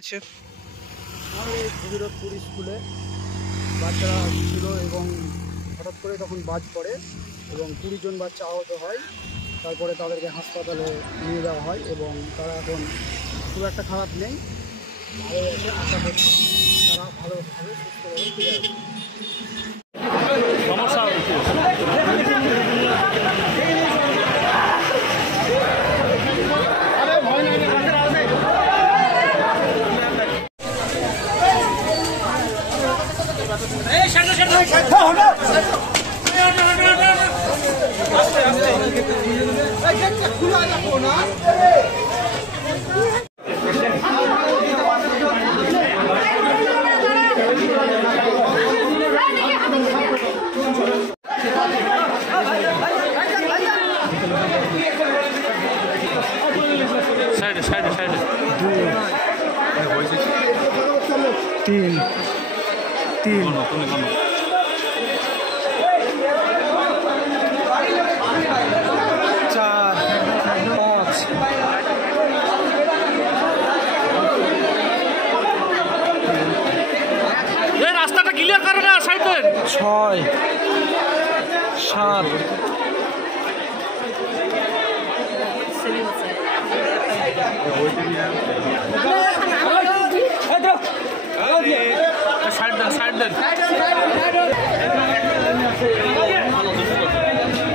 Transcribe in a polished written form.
আমাদের ভগীরথপুর স্কুলে বাচ্চারা ছিল এবং হঠাৎ করে তখন বাজ পড়ে এবং 20 জন বাচ্চা আহত হয়। তারপরে তাদেরকে হাসপাতালে নিয়ে যাওয়া হয় এবং তারা এখন খুব একটা খারাপ নেই, ভালো আছে। আশা করছি তারা ভালোভাবে সুস্থভাবে ফিরে আসবে। तीन चार पाँच রাস্তাটা ক্লিয়ার করে না সাইডে 6 7